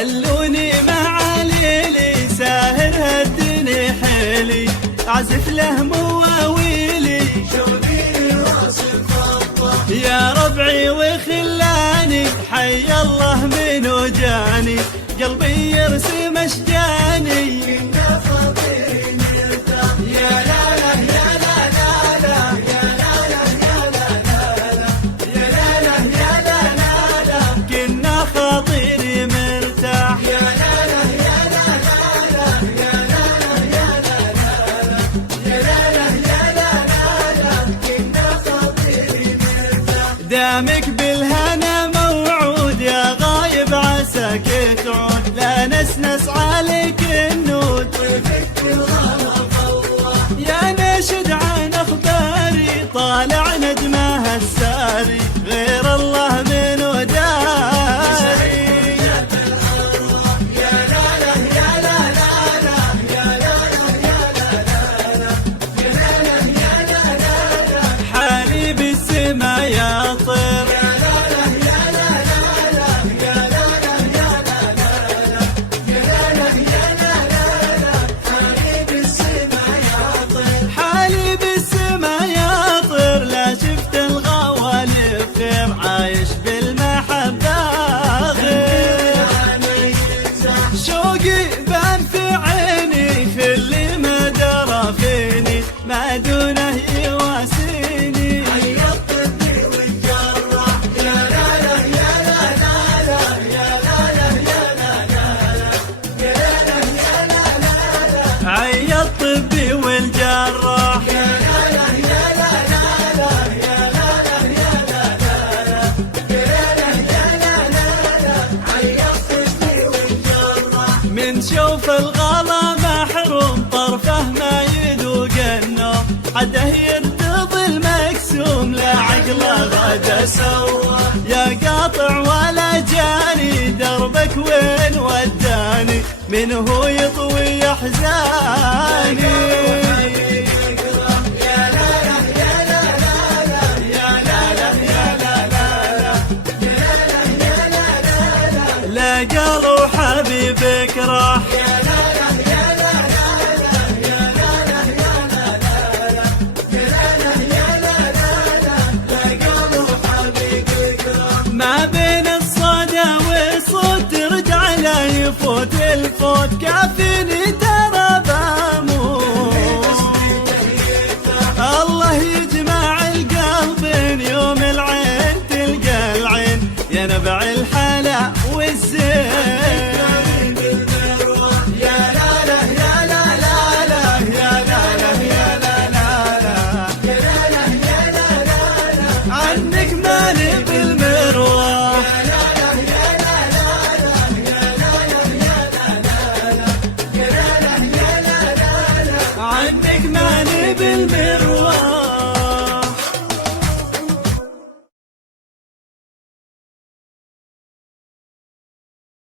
خلوني مع ليلي ساهر هدني حيلي أعزف له مواويلي شوقي راس الفضة يا ربعي وخلاني حي الله من وجاني قلبي يرسم أشجاني كنا خاطري نرتاح يا لا لا يا لا لا لا يا لا لا يا لا لا لا يا لا لا يا لا لا لا كنا خاطري مرتاح يا لا لا يا لا لا لا يا لا لا يا لا لا لا يا لا لا يا لا لا لا كنا خاطري نرتاح دامك بالهنا موعود يا غايب عساك تعود لا نسنس عليك النود طيفك الغرام الله يا ناشد عن اخباري طالع ندمه الساري غير الله من وداري يا لا لا يا لا لا لا يا لا لا يا لا لا لا يا لا لا يا لا لا لا حالي بالسما يطير يا لا لا يا لا لا لا يا لا لا يا لا لا لا يا لا لا يا لا لا لا حبيب السما يطير حالي بالسما يطير لا شفت الغوالي بخير عايش بالمحبة غير شوقي بان في عيني في اللي ما درى فيني ما دونه يواسيني حي الطبي والجراح يا لا لا يا لا لا لا يا لا لا يا لا لا لا يا لا لا يا لا لا لا عي الطبي والجراح يا لا لا يا لا لا لا يا لا لا يا لا لا لا يا لا لا يا لا لا لا حي الطبي والجراح من شوف الغلا محروم طرفه ما يذوق النوم حده يرتضي المكسوم لا عقله غدا سوى يا قاطع ولا جاني دربك وين وداني من هو يطوي احزاني يا لا لا يا لا لا لا يا لا لا يا لا لا لا يا لا لا يا لا لا لا لا قالوا حبيبك راح يا لا لا يا لا لا لا يا لا لا يا لا لا لا يا لا لا يا لا لا لا لا قالوا حبيبك راح ما بين الصدى والصوت ترجع لا يفوت الفوت كافيني ترى باموت الله يجمع القلبين يوم العين تلقى العين يا نبع الحلا والزين يا لا لا يا لا لا لا يا لا لا يا لا لا لا يا لا لا يا لا لا لا عنك ماني بالمروح يا لا لا يا لا لا لا يا لا لا يا لا لا لا يا لا لا يا لا لا لا عنك ماني بالمروح